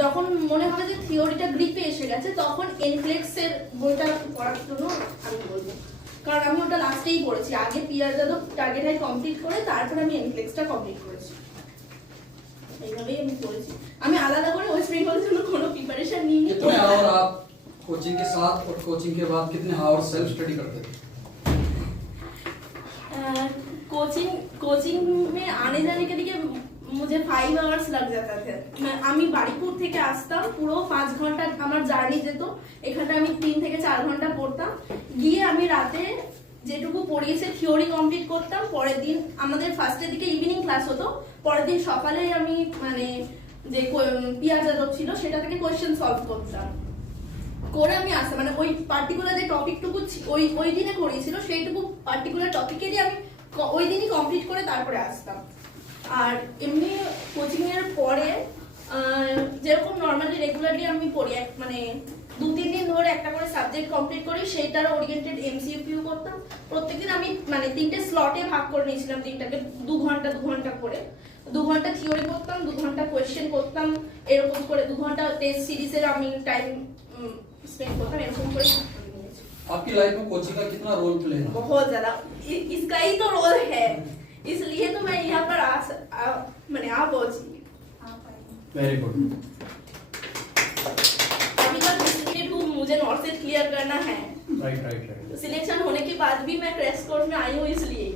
যখন মনে হবে যে থিওরিটা গ্রিপে এসে গেছে তখন এনফ্লেক্সের বইটা পড়ার জন্য আমি বলবো, কারণ আমি ওটা লাস্টেই পড়েছি। আগে পিয়ার যাদব টার্গেট হাই কমপ্লিট করে তারপর আমি এনফ্লেক্সটা কমপ্লিট করেছি, এইভাবেই আমি পড়েছি। আমি আলাদা করে ওয়েস্ট বেঙ্গলের জন্য কোনো প্রিপারেশন নিইনি। कितने आवर आप कोचिंग के साथ और कोचिंग के बाद कितने आवर सेल्फ स्टडी करते थे? कोचिंग में आने जाने के लिए मुझे 5 आवर्स लग जाता थे। আমি বাড়িপুর থেকে আসতাম, পুরো 5 ঘন্টা আমার জার্নি যেত। এখানে আমি 3 থেকে 4 ঘন্টা পড়তাম, গিয়ে আমি রাতে যেটুকু পড়িয়েছে থিওরি কমপ্লিট করতাম। পরের দিন আমাদের ফার্স্টের দিকে ইভিনিং ক্লাস হতো, পরের দিন সকালে আমি মানে যে পিয়ার যাদব ছিল সেটা থেকে কোয়েশ্চেন সলভ করতাম, করে আমি আসতাম। মানে ওই পার্টিকুলার যে টপিকটুকু ওই দিনে করিয়েছিল সেইটুকু পার্টিকুলার টপিকেরই আমি ওই দিনই কমপ্লিট করে তারপরে আসতাম। আর এমনি কোচিং এর পরে যেরকম নর্মালি রেগুলারলি আমি পড়ি, মানে 2-3 দিন ধরে একটা করে সাবজেক্ট কমপ্লিট করি, সেইটার ওরিয়েন্টেড এমসিকিউ করতাম। প্রত্যেকদিন আমি মানে 3টে স্লটে ভাগ করে নিয়েছিলাম দিনটাকে, 2 ঘন্টা করে। 2 ঘন্টা থিওরি করতাম, 2 ঘন্টা কোয়েশ্চেন করতাম, এরকম করে 2 ঘন্টা টেস্ট সিরিজের আমি टाइम स्पेंड करता हूं। एरकम করে आपकी लाइफ में कोचिंग का कितना रोल प्ले है? बहुत ज्यादा, इसका ही तो रोल है, इसलिए तो मैं यहाँ पर मैंने आ पहुंची। Very good. अभी तक इसलिए मुझे नॉर्थ से क्लियर करना है। राइट। सिलेक्शन होने के बाद भी मैं क्रैश कोर्स में आई हूँ इसलिए।